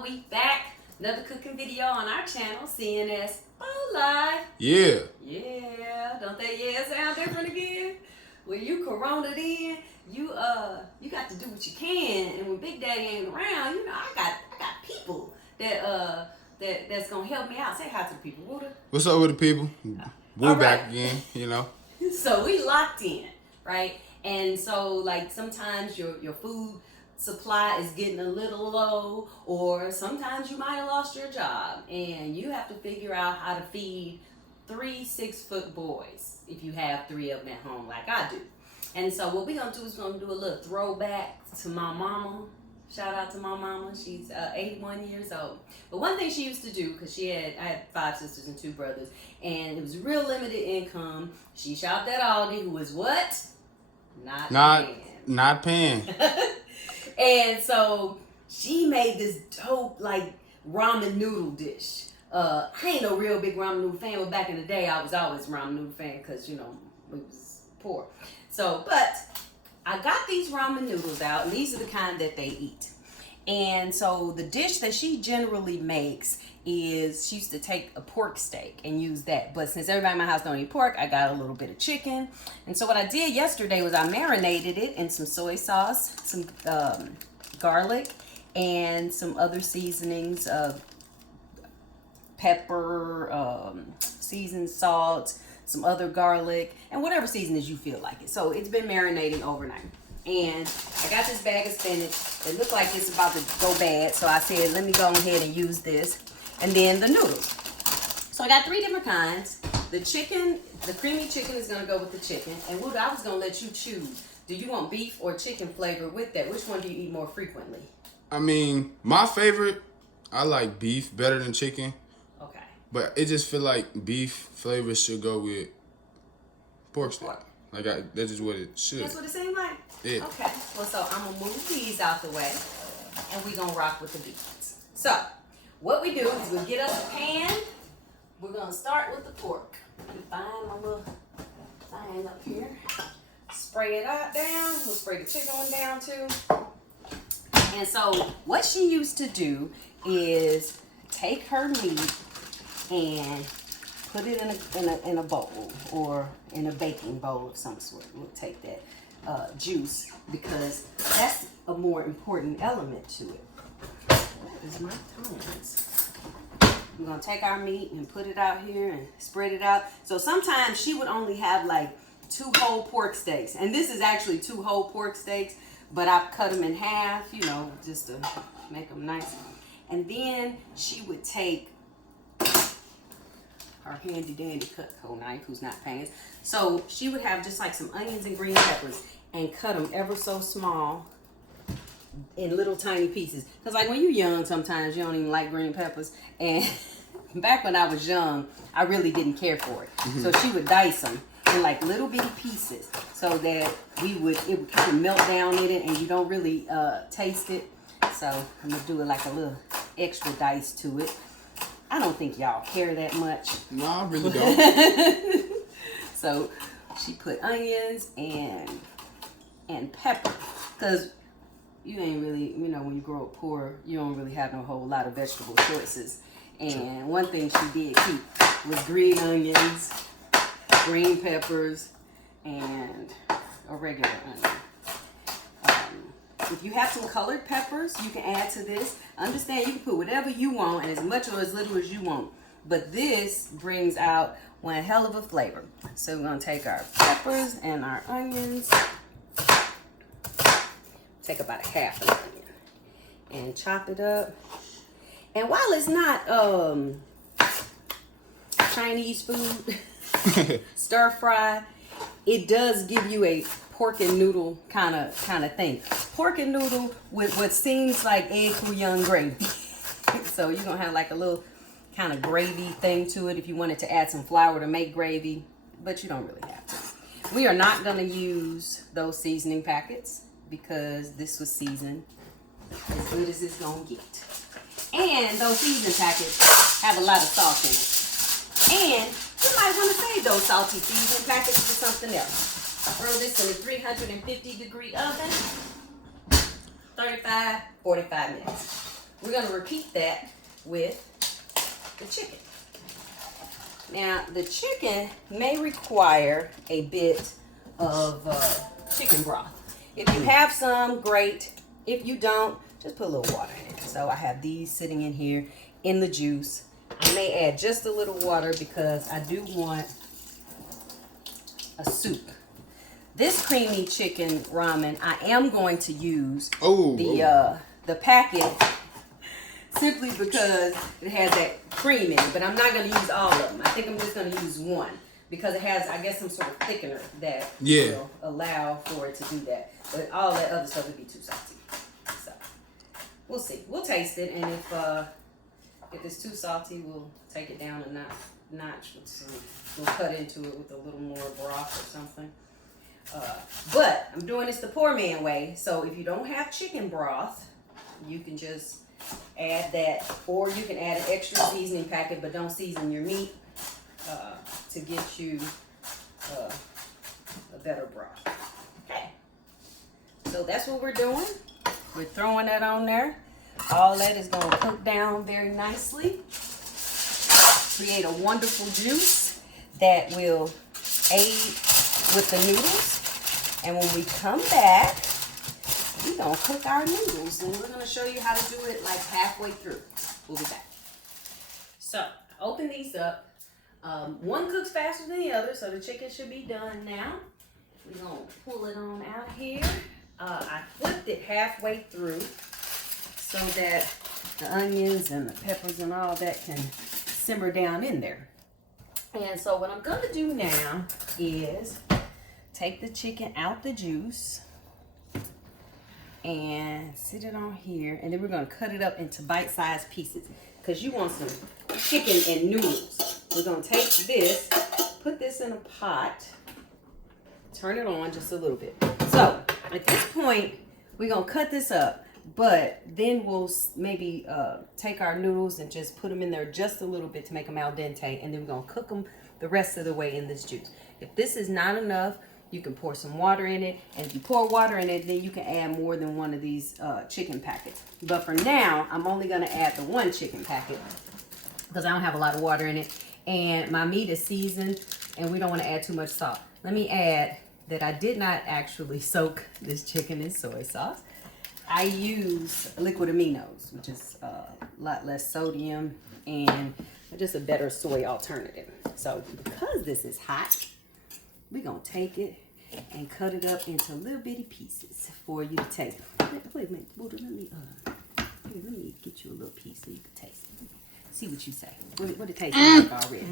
y'all. We back. Another cooking video on our channel, CNS Live. Yeah. Yeah. Don't that yeah sound different again? When you corona'd in, you got to do what you can. And when Big Daddy ain't around, you know, I got people that's gonna help me out. Say hi to the people, Woodard. What's up with the people? We're back again, you know. So we locked in, right? And so like sometimes your food supply is getting a little low, or sometimes you might have lost your job and you have to figure out how to feed 3 6-foot boys if you have 3 of them at home like I do. And so what we're gonna do is we're gonna do a little throwback to my mama. Shout out to my mama. She's 81 years old. But one thing she used to do, because I had 5 sisters and 2 brothers, and it was real limited income. She shopped at Aldi, who was what? Not paying. And so she made this dope like ramen noodle dish. I ain't no real big ramen noodle fan, but back in the day I was always a ramen noodle fan because, you know, we was poor. So, but I got these ramen noodles out, and these are the kind that they eat. And so the dish that she generally makes is, she used to take a pork steak and use that. But since everybody in my house don't eat pork, I got a little bit of chicken. And so what I did yesterday was I marinated it in some soy sauce, some garlic, and some other seasonings of pepper, seasoned salt, some other garlic, and whatever seasonings you feel like it. So it's been marinating overnight. And I got this bag of spinach. It looked like it's about to go bad, so I said, let me go ahead and use this. And then the noodles. So I got 3 different kinds. The chicken, the creamy chicken is gonna go with the chicken. And Wood, I was gonna let you choose. Do you want beef or chicken flavor with that? Which one do you eat more frequently? I mean, my favorite, I like beef better than chicken. Okay. But it just feel like beef flavor should go with pork steak. Like that's just what it should. That's what it seemed like? Yeah. Okay. Well, so I'm gonna move these out the way, and we gonna rock with the beans. So what we do is we get us a pan. We're gonna start with the pork. Let me find my little thing up here. Spray it out down. We'll spray the chicken one down too. And so what she used to do is take her meat and put it in a bowl or in a baking bowl of some sort. We'll take that juice because that's a more important element to it. Is my tongs. We're gonna take our meat and put it out here and spread it out. So sometimes she would only have like 2 whole pork steaks, and this is actually 2 whole pork steaks, but I've cut them in half, you know, just to make them nice. And then she would take her handy dandy Cutco knife, who's not paying. So she would have just like some onions and green peppers and cut them ever so small in little tiny pieces. Because like when you're young, sometimes you don't even like green peppers. And back when I was young, I really didn't care for it. Mm-hmm. So she would dice them in like little bitty pieces so that it would kind of melt down in it and you don't really taste it. So I'm gonna do it like a little extra dice to it. I don't think y'all care that much. No, I really don't. So she put onions and pepper, because you ain't really, you know, when you grow up poor, you don't really have no whole lot of vegetable choices. And one thing she did keep was green onions, green peppers, and a regular onion. If you have some colored peppers, you can add to this. Understand, you can put whatever you want and as much or as little as you want. But this brings out one hell of a flavor. So we're gonna take our peppers and our onions. Take about a half an onion and chop it up. And while it's not Chinese food, stir fry, it does give you a pork and noodle kind of thing. Pork and noodle with what seems like egg foo young gravy. So you're gonna have like a little kind of gravy thing to it if you wanted to add some flour to make gravy, but you don't really have to. We are not gonna use those seasoning packets because this was seasoned as good as it's gonna get. And those seasoning packets have a lot of salt in it. And you might want to save those salty seasoning packets for something else. Throw this in a 350-degree oven, 35, 45 minutes. we're gonna repeat that with the chicken. Now, the chicken may require a bit of chicken broth. If you have some, great. If you don't, just put a little water in it. So I have these sitting in here in the juice. I may add just a little water because I do want a soup. This creamy chicken ramen, I am going to use the packet simply because it has that cream in it, but I'm not going to use all of them. I think I'm just going to use one because it has, I guess, some sort of thickener that will allow for it to do that. But all that other stuff would be too salty. So we'll see. We'll taste it, and if it's too salty, we'll take it down a notch with some. We'll cut into it with a little more broth or something. But I'm doing this the poor man way. So if you don't have chicken broth, you can just add that, or you can add an extra seasoning packet, but don't season your meat to get you a better broth. Okay. So that's what we're doing. We're throwing that on there. All that is going to cook down very nicely. Create a wonderful juice that will aid with the noodles. And when we come back, we're going to cook our noodles. And we're going to show you how to do it like halfway through. We'll be back. So, open these up. One cooks faster than the other, so the chicken should be done now. We're going to pull it on out here. I flipped it halfway through so that the onions and the peppers and all that can simmer down in there. And so what I'm going to do now is take the chicken out the juice and sit it on here, and then we're going to cut it up into bite-sized pieces because you want some chicken and noodles. We're going to take this, put this in a pot, turn it on just a little bit. So at this point, we're going to cut this up, but then we'll maybe take our noodles and just put them in there just a little bit to make them al dente, and then we're going to cook them the rest of the way in this juice. If this is not enough, you can pour some water in it, and if you pour water in it, then you can add more than one of these chicken packets. But for now, I'm only going to add the one chicken packet because I don't have a lot of water in it, and my meat is seasoned, and we don't want to add too much salt. Let me add that I did not actually soak this chicken in soy sauce. I use liquid aminos, which is a lot less sodium and just a better soy alternative. So because this is hot, we're going to take it and cut it up into little bitty pieces for you to taste. Wait a minute, Buddha, let me get you a little piece so you can taste it. See what you say. What it tastes like already.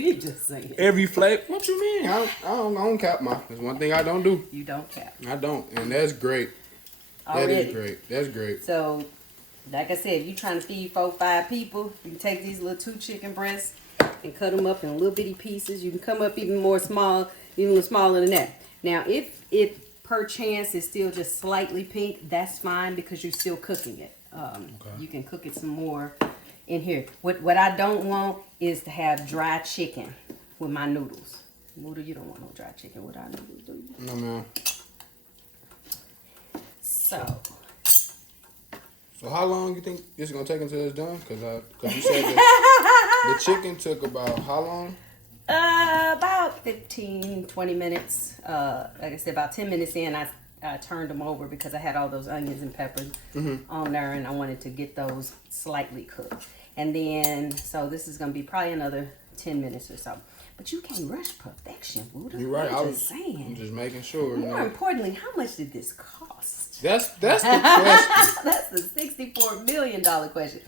You just say it. Every flavor. What you mean? I don't cap my. That's one thing I don't do. You don't cap. I don't, and that's great. Already. That is great. That's great. So, like I said, if you're trying to feed 4-5 people, you can take these little 2 chicken breasts and cut them up in little bitty pieces. You can come up even smaller than that. Now, if perchance it's still just slightly pink, that's fine because you're still cooking it. You can cook it some more in here. What I don't want is to have dry chicken with my noodles. Noodle, you don't want no dry chicken with our noodles, do you? No, man. So how long you think it's gonna take until it's done? Cause you said the chicken took about how long? About 15-20 minutes. Like I said, about 10 minutes in, I turned them over because I had all those onions and peppers on there, and I wanted to get those slightly cooked. And then, so this is gonna be probably another 10 minutes or so. But you can't rush perfection, Buddha. You're right. I'm just saying. I'm just making sure. More importantly, how much did this cost? That's the question. That's the $64 million question.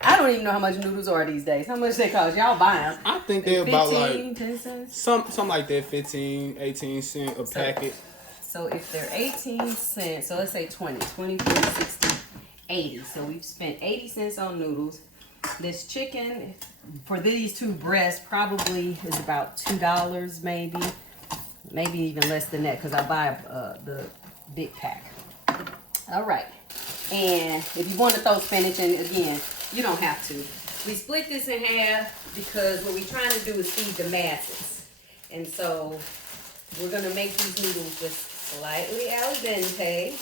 I don't even know how much noodles are these days. How much they cost? Y'all buy them. I think they're about like 10 cents? something like that, 15, 18 cents a packet. So if they're 18 cents, so let's say 20, 40, 60, 80. So we've spent 80 cents on noodles. This chicken, for these 2 breasts, probably is about $2 maybe. Maybe even less than that because I buy the big pack. All right. And if you want to throw spinach in, again, you don't have to. We split this in half because what we're trying to do is feed the masses. And so we're going to make these noodles just slightly al dente.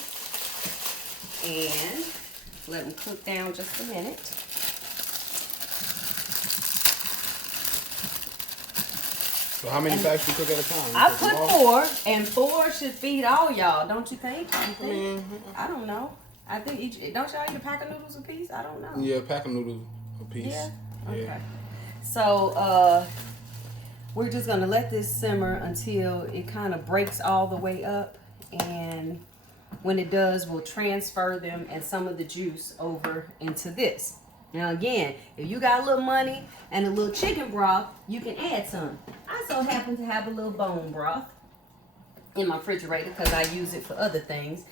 And Let them cook down just a minute. So how many packs you cook at a time? I put 4, and 4 should feed all y'all, don't you think? I don't know. I think don't y'all eat a pack of noodles a piece? I don't know. Yeah, pack of noodles a piece. Yeah? Okay. So, we're just going to let this simmer until it kind of breaks all the way up. And when it does, we'll transfer them and some of the juice over into this. Now, again, if you got a little money and a little chicken broth, you can add some. I so happen to have a little bone broth in my refrigerator because I use it for other things.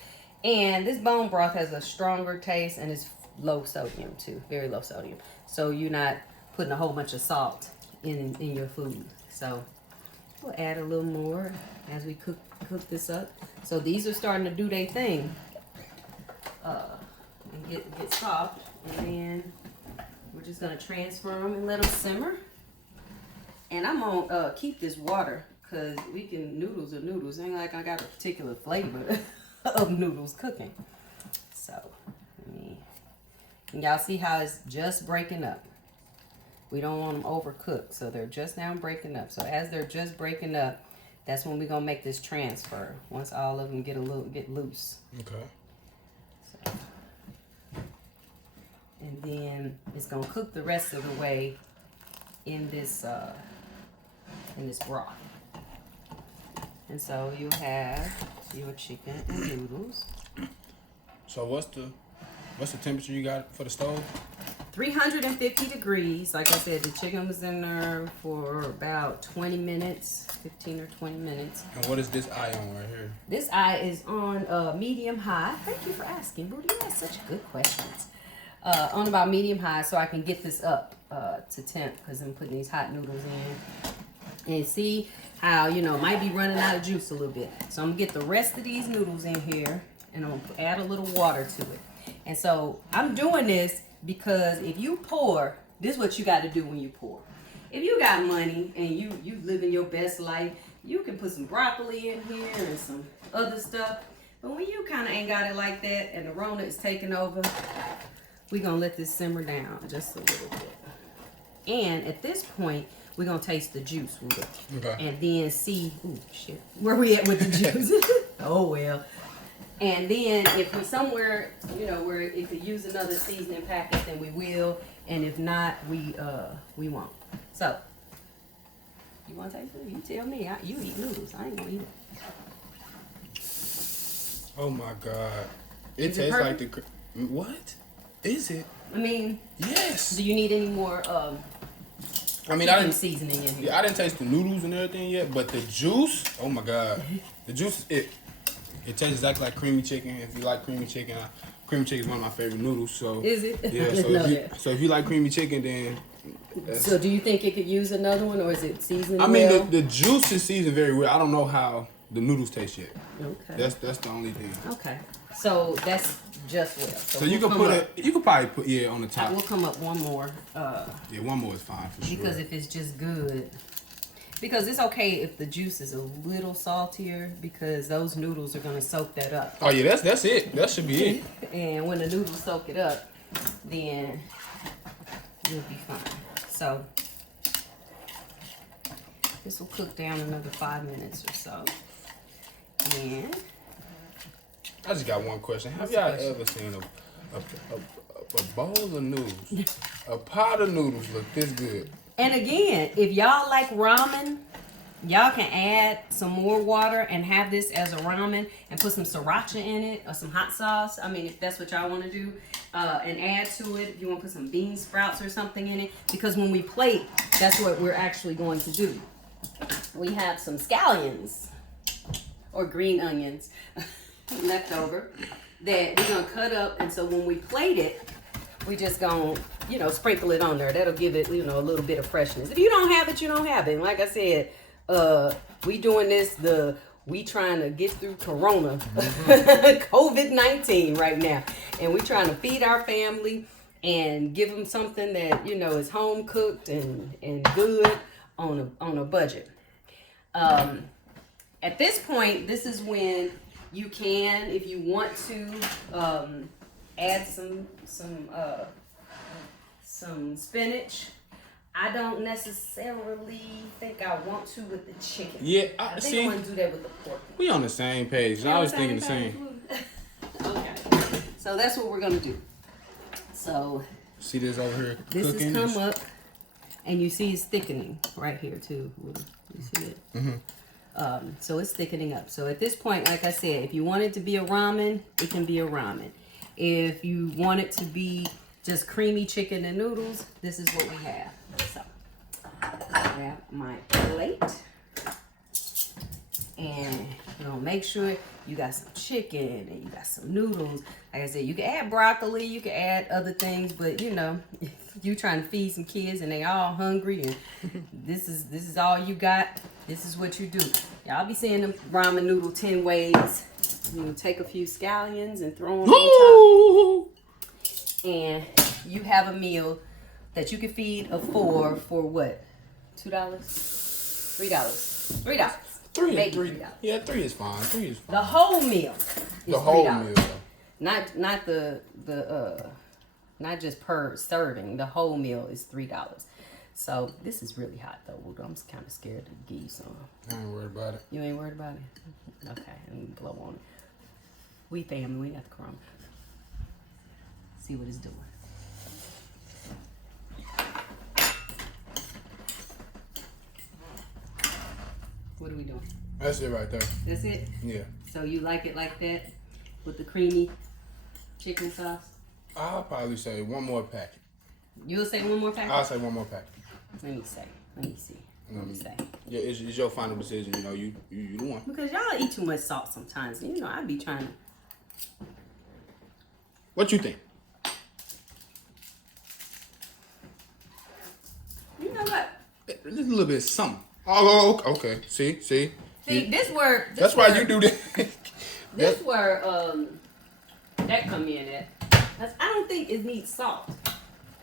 And this bone broth has a stronger taste and it's low sodium too, very low sodium. So you're not putting a whole bunch of salt in your food. So we'll add a little more as we cook this up. So these are starting to do their thing and get soft. And then we're just gonna transfer them and let them simmer. And I'm gonna keep this water because noodles are noodles. Ain't like I got a particular flavor of noodles cooking. So, y'all see how it's just breaking up. We don't want them overcooked, so they're just now breaking up. So as they're just breaking up, that's when we're gonna make this transfer. Once all of them get loose. Okay. So, and then it's gonna cook the rest of the way in this broth. And so you have your chicken and noodles. So what's the temperature you got for the stove? 350 degrees. Like I said, the chicken was in there for about 20 minutes, 15 or 20 minutes. And what is this eye on right here? This eye is on medium high. Thank you for asking, Booty. You ask such good questions. On about medium high so I can get this up to temp because I'm putting these hot noodles in. And see how, might be running out of juice a little bit. So I'm going to get the rest of these noodles in here and I'm going to add a little water to it. And so I'm doing this because if you pour, this is what you got to do when you pour. If you got money and you living your best life, you can put some broccoli in here and some other stuff. But when you kind of ain't got it like that and the Rona is taking over, we're going to let this simmer down just a little bit. And at this point, we're going to taste the juice with it. Okay. And then see, where we at with the juice? Oh, well. And then if we're somewhere, where it could use another seasoning packet, then we will. And if not, we won't. So, you want to taste it? You tell me. You eat noodles. I ain't going to eat it. Oh, my God. It tastes like the... What? Is it? I mean... Yes. Do you need any more... I didn't seasoning in here. Yeah, I didn't taste the noodles and everything yet, but the juice, oh my God, the juice is it. It tastes exactly like creamy chicken. If you like creamy chicken, creamy chicken is one of my favorite noodles. So is it? Yeah. So if you like creamy chicken, then. So do you think it could use another one, or is it seasoned? I mean, the juice is seasoned very well. I don't know how the noodles taste yet. Okay. That's the only thing. Okay. So that's just well. So you can you could probably put on the top. We'll come up one more. Yeah, one more is fine for sure. Because if it's just good. Because it's okay if the juice is a little saltier because those noodles are gonna soak that up. Oh yeah, that's it. That should be it. And when the noodles soak it up, then you'll be fine. So this will cook down another 5 minutes or so. And I just got one question. Have y'all ever seen a bowl of noodles, a pot of noodles look this good? And again, if y'all like ramen, y'all can add some more water and have this as a ramen and put some sriracha in it or some hot sauce. I mean, if that's what y'all want to do, and add to it if you want to put some bean sprouts or something in it. Because when we plate, that's what we're actually going to do. We have some scallions or green onions left over that we're going to cut up. And so when we plate it, we just gonna, sprinkle it on there. That'll give it, a little bit of freshness. If you don't have it, you don't have it. And like I said, we doing this, we trying to get through Corona, COVID-19 right now. And we trying to feed our family and give them something that, is home cooked and good on a budget. At this point, this is when you can, if you want to, add some spinach. I don't necessarily think I want to with the chicken. Yeah, I think see, I want to do that with the pork. we on the same page. I was thinking the same. Okay, so that's what we're gonna do. So See this over here this cooking? has come up, and you see it's thickening right here too. You see it? So it's thickening up. So at this point, like I said, if you want it to be a ramen, it can be a ramen. If you want it to be just creamy chicken and noodles, this is what we have. So I grab my plate, and you're gonna make sure you got some chicken and you got some noodles. Like I said, you can add broccoli, you can add other things, but you know, if you trying to feed some kids and they all hungry and this is all you got, this is what you do. Y'all be seeing them ramen noodle 10 ways. You take a few scallions and throw them on top. And you have a meal that you can feed a 4 for what? $2? $3. $3. Three. $3. Yeah, 3 is fine. 3 is fine. The whole meal is The whole $3. meal. Not not just per serving. The whole meal is $3. So this is really hot though. I'm kind of scared to give you some. I ain't worried about it. You ain't worried about it? Okay, let me blow on it. We family, we got the crumb. See what it's doing. What are we doing? That's it right there. That's it? Yeah. So you like it like that? With the creamy chicken sauce? I'll probably say one more packet. You'll say one more packet? I'll say one more packet. Let me say. Let me see. Let me say. Yeah, it's your final decision. You know, you the one. Because y'all eat too much salt sometimes. You know, I be trying to. What you think? You know what? Just a little bit of something. Oh, okay. See. See, this word. That's why you do that. This where that come in at. 'Cause I don't think it needs salt.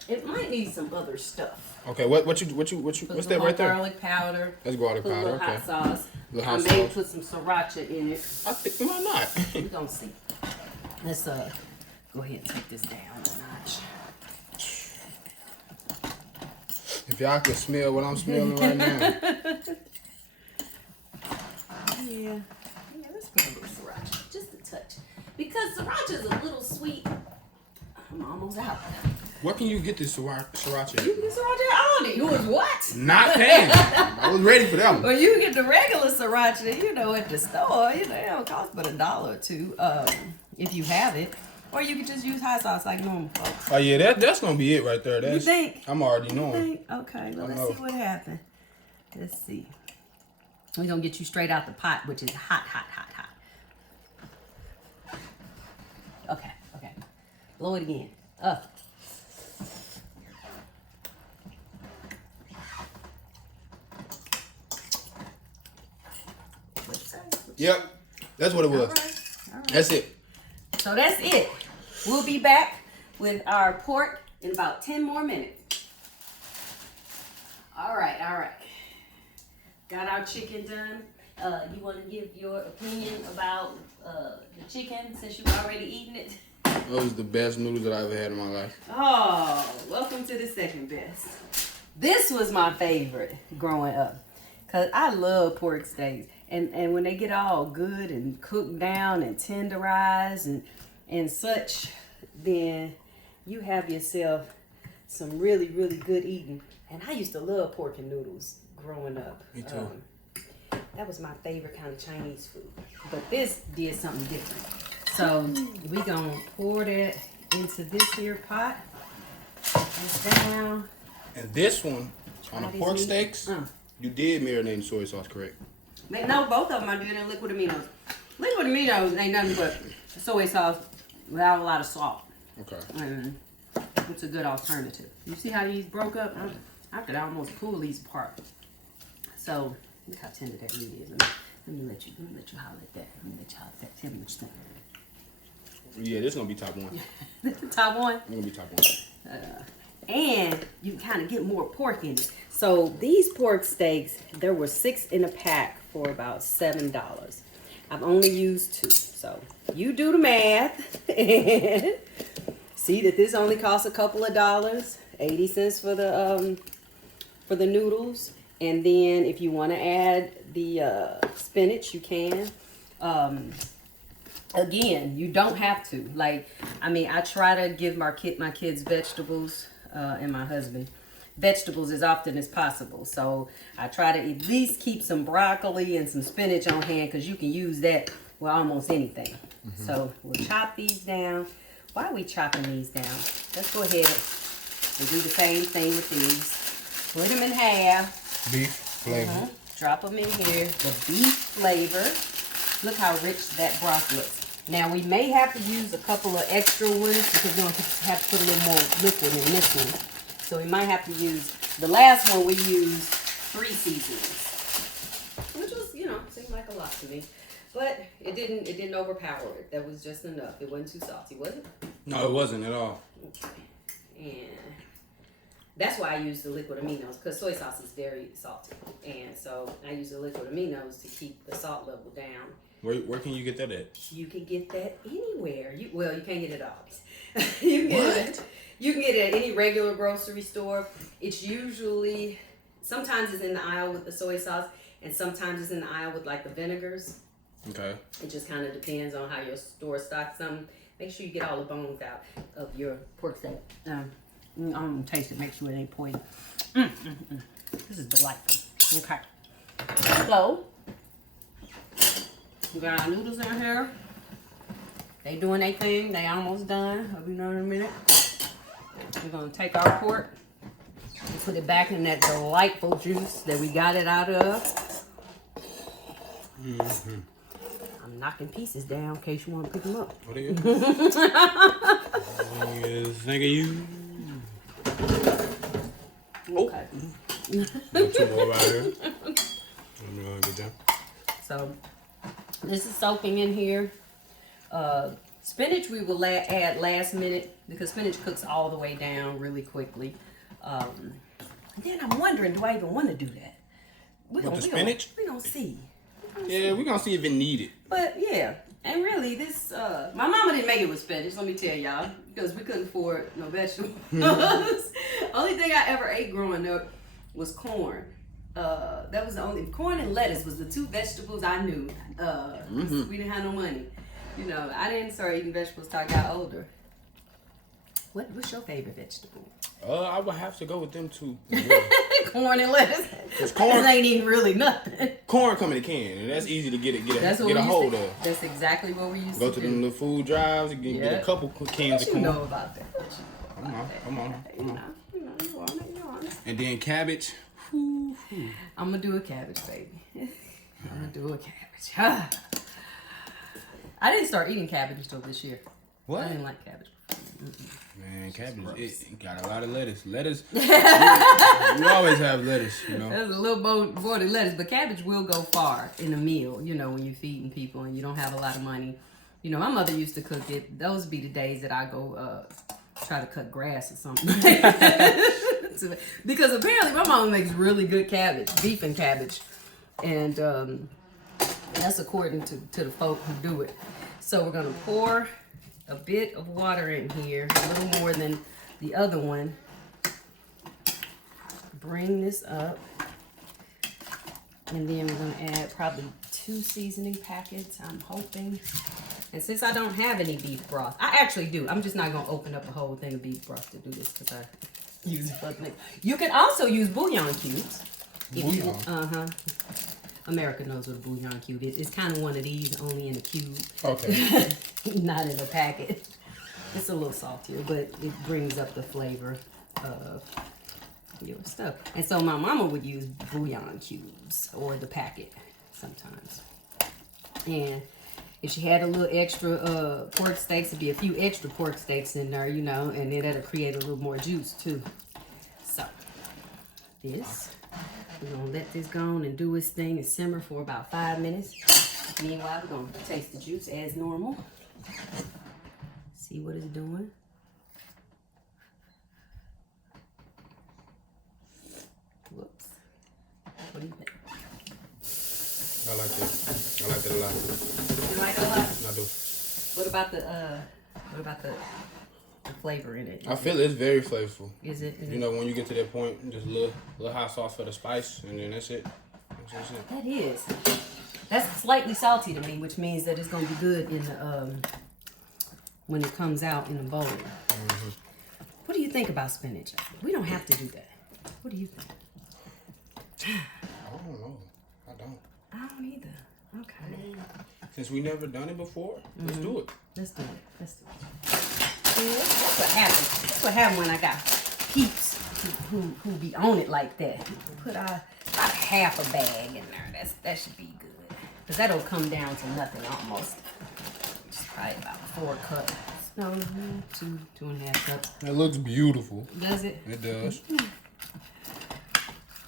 It might need some other stuff. Okay, what's that right there? Garlic powder. That's garlic Put a powder. little Okay. hot sauce. Little I hot may sauce. put some sriracha in it. I think why not? We gonna see. Let's go ahead and take this down a notch. If y'all can smell what I'm smelling right now. Yeah, let's put a little sriracha, just a touch. Because sriracha is a little sweet. I'm almost out. Where can you get this sriracha? You can get sriracha at Aldi. You was what? Not paying. I was ready for that one. Well, you get the regular sriracha, you know, at the store. You know, it don't cost but $1 or $2 if you have it. Or you can just use hot sauce like normal folks. Oh yeah, that's gonna be it right there. That's, You think? I'm already knowing. Okay, well, I let's know. see what happened. Let's see. We're going to get you straight out the pot, which is hot, hot, hot, hot. Okay. Blow it again. Yep, that's what it was. All right. That's it. So that's it. We'll be back with our pork in about 10 more minutes. All right. Got our chicken done. You want to give your opinion about the chicken since you've already eaten it? Those are the best noodles that I've ever had in my life. Oh, welcome to the second best. This was my favorite growing up because I love pork steaks. And when they get all good and cooked down and tenderized and such, then you have yourself some really, really good eating. And I used to love pork and noodles growing up. Me too. That was my favorite kind of Chinese food. But this did something different. So we gonna pour that into this here pot. This down. And this one, on the Try pork these steaks, you did marinate in soy sauce, correct? No, both of them are doing in liquid aminos. Liquid aminos ain't nothing but soy sauce without a lot of salt. Okay. And it's a good alternative. You see how these broke up? I could almost pull these apart. So look how tender that meat is. Let me let you holler at that. Tell me what you think. Yeah, this is gonna be top one. Top one. It's gonna be top one. And you kind of get more pork in it. So these pork steaks, there were 6 in a pack for about $7. I've only used 2. So you do the math and see that this only costs a couple of dollars, 80 cents for the noodles. And then if you want to add the spinach, you can. Again, you don't have to. Like, I mean, I try to give my kids vegetables and my husband vegetables as often as possible. So I try to at least keep some broccoli and some spinach on hand because you can use that with almost anything. So we'll chop these down. Why are we chopping these down? Let's go ahead and do the same thing with these. Split them in half. Beef flavor. Drop them in here. The beef flavor. Look how rich that broth looks. Now we may have to use a couple of extra ones because we're going to have to put a little more liquid in this one. So we might have to use, the last one we used 3 seasonings. Which was, you know, seemed like a lot to me. But it didn't overpower it. That was just enough. It wasn't too salty, was it? No, it wasn't at all. Okay. And that's why I use the liquid aminos, because soy sauce is very salty. And so I use the liquid aminos to keep the salt level down. Where can you get that at? You can get that anywhere. You can't get it at Aldi's. You can get it at any regular grocery store. It's usually, sometimes it's in the aisle with the soy sauce, and sometimes it's in the aisle with like the vinegars. Okay. It just kind of depends on how your store stocks them. Make sure you get all the bones out of your pork steak. I'm gonna taste it, make sure it ain't poison. This is delightful. Okay. So, we got our noodles in here. They doing their thing. They almost done. I'll be done in a minute. We're gonna take our pork and put it back in that delightful juice that we got it out of. I'm knocking pieces down in case you want to pick them up. What are you? Thank you. Okay. Got 2 more right here. I'm gonna get them. So this is soaking in here. Spinach we will add last minute because spinach cooks all the way down really quickly. And then I'm wondering, do I even want to do that? With the spinach? We gonna see. Yeah, we're gonna see if it needed. But yeah, and really this, my mama didn't make it with spinach, let me tell y'all, because we couldn't afford no vegetables. Only thing I ever ate growing up was corn. That was the only, corn and lettuce was the 2 vegetables I knew. We didn't have no money. You know, I didn't start eating vegetables till I got older. What's your favorite vegetable? I would have to go with them 2. Corn and lettuce. Cause corn ain't even really nothing. Corn come in a can, and that's easy to get a hold of. That's exactly what we used to do. Go to them little food drives and get a couple cans of corn. You know about that. Come on. You want it. And then cabbage. I'm gonna do a cabbage, baby. I'm gonna do a cabbage. I didn't start eating cabbage until this year. What? I didn't like cabbage. Man, cabbage, it got a lot of lettuce. Lettuce, you always have lettuce, you know. There's a little board of lettuce, but cabbage will go far in a meal, you know, when you're feeding people and you don't have a lot of money. You know, my mother used to cook it. Those be the days that I go try to cut grass or something. Because apparently my mom makes really good cabbage, beef and cabbage. And that's according to the folk who do it. So we're going to pour a bit of water in here, a little more than the other one. Bring this up. And then we're going to add probably 2 seasoning packets, I'm hoping. And since I don't have any beef broth, I actually do. I'm just not going to open up a whole thing of beef broth to do this because I use it for things. You can also use bouillon cubes. Bouillon? America knows what a bouillon cube is. It's kind of one of these, only in a cube. Okay. Not in a packet. It's a little saltier, but it brings up the flavor of your stuff. And so my mama would use bouillon cubes or the packet sometimes. And if she had a little extra pork steaks, it'd be a few extra pork steaks in there, you know, and then that'll create a little more juice too. So this. We're going to let this go on and do its thing and simmer for about 5 minutes. Meanwhile, we're going to taste the juice as normal. See what it's doing. Whoops. What do you think? I like that. I like that a lot. You like it a lot? I do. What about the flavor in it? I feel it's very flavorful. Is it? You know, when you get to that point, just a little hot sauce for the spice, and then that's it. That's it. That is. That's slightly salty to me, which means that it's gonna be good in the when it comes out in a bowl. Mm-hmm. What do you think about spinach? We don't have to do that. What do you think? I don't know. I don't. I don't either. Okay. I mean, since we never done it before, let's do it. Let's do it. Let's do it. Yeah, that's what happens. That's what happens when I got peeps who be on it like that. Put about half a bag in there. That should be good. Because that'll come down to nothing almost. Just probably about 4 cups. No, 2.5 cups. That looks beautiful. Does it? It does.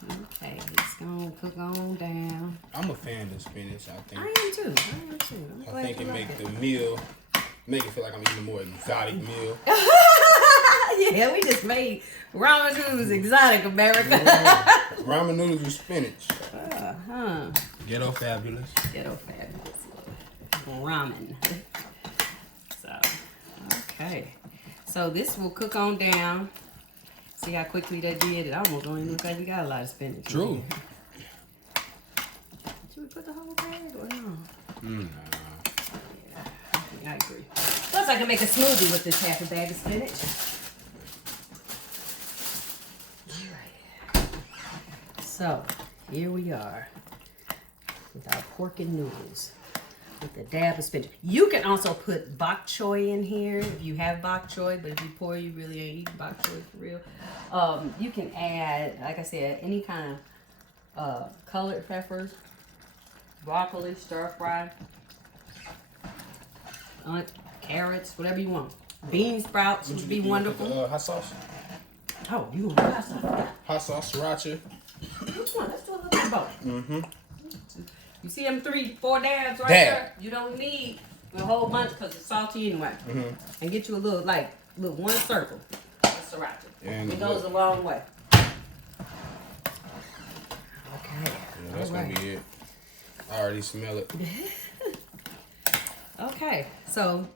Okay, it's gonna cook on down. I'm a fan of spinach, I think. I am too. I'm I glad think you it like make the meal, make it feel like I'm eating a more exotic meal. Yeah, we just made ramen noodles exotic, America. Ramen noodles with spinach. Huh. Ghetto fabulous. Ghetto fabulous. Ramen. So, okay. So this will cook on down. See how quickly that did? It almost don't even look like we got a lot of spinach. True. Should we put the whole bag or no? Nah. Yeah, I agree. Plus, I can make a smoothie with this half a bag of spinach. All right. So, here we are with our pork and noodles with a dab of spinach. You can also put bok choy in here if you have bok choy, but if you poor, you really ain't eating bok choy for real. You can add, like I said, any kind of colored peppers, broccoli, stir fry, carrots, whatever you want. Bean sprouts would be wonderful. Hot sauce. Oh, you want hot sauce? Hot sauce, sriracha. Which one? Let's do a little bit of both. Mm-hmm. You see them 3-4 dabs right Dab. there? You don't need a whole bunch because it's salty anyway. Mm-hmm. And get you a little one circle of sriracha. And it goes a long way. Okay. Yeah, that's gonna be it. I already smell it. Okay, so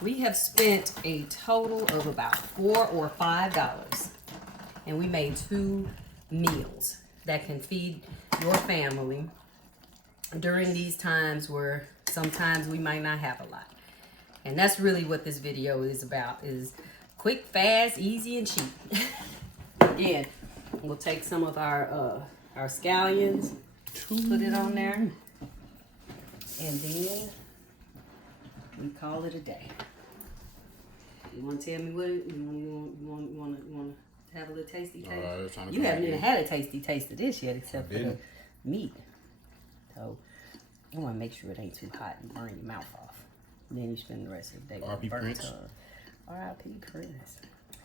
we have spent a total of about $4 or $5, and we made 2 meals that can feed your family during these times where sometimes we might not have a lot. And that's really what this video is about, is quick, fast, easy, and cheap. Again, we'll take some of our scallions, put it on there, and then we call it a day. You want to tell me what you want to have a little tasty taste? You haven't even had a tasty taste of this yet, except for the meat. So you want to make sure it ain't too hot and burn your mouth off. Then you spend the rest of the day with R.I.P. burnt Prince. tongue. R.I.P. Prince.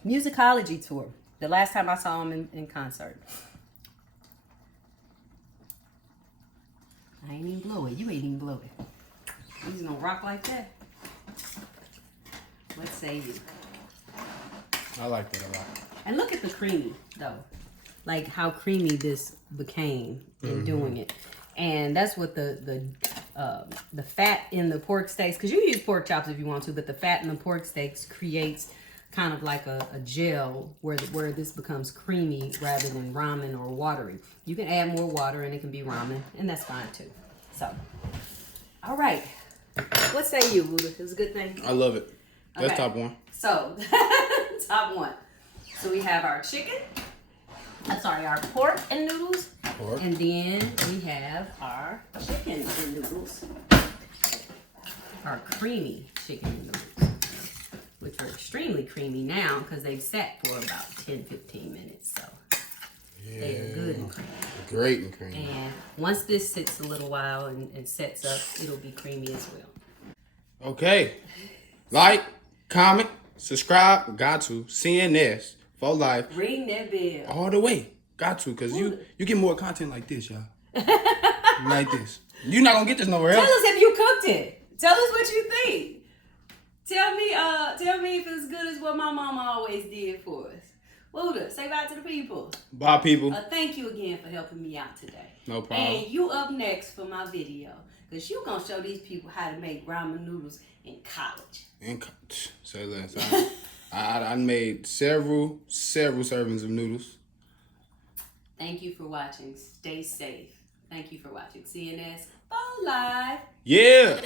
Musicology tour. The last time I saw him in concert. I ain't even blow it. You ain't even blow it. He's gonna rock like that. Let's say you. I like that a lot. And look at the creamy though. Like how creamy this became in doing it. And that's what the fat in the pork steaks, because you use pork chops if you want to, but the fat in the pork steaks creates kind of like a gel where this becomes creamy rather than ramen or watery. You can add more water and it can be ramen, and that's fine too. So, all right. What say you, Buddha? It was a good thing? I love it. That's Okay. top 1. So, top 1. So we have our chicken. Our pork and noodles. Pork. And then we have our chicken and noodles. Our creamy chicken and noodles, which are extremely creamy now because they've sat for about 10-15 minutes. So they are good and creamy. Great and creamy. And once this sits a little while and sets up, it'll be creamy as well. Okay. Like, comment, subscribe. Got to. CNS for life. Ring that bell. All the way. Got to, because you get more content like this, y'all. Like this. You're not going to get this nowhere Tell else. us if you cooked it. Tell us what you think. Tell me if it's good as what my mama always did for us. Buddha, say bye to the people. Bye, people. Thank you again for helping me out today. No problem. And you up next for my video. Because you going to show these people how to make ramen noodles in college. Say less. I made several servings of noodles. Thank you for watching. Stay safe. Thank you for watching CNS for Live. Yeah.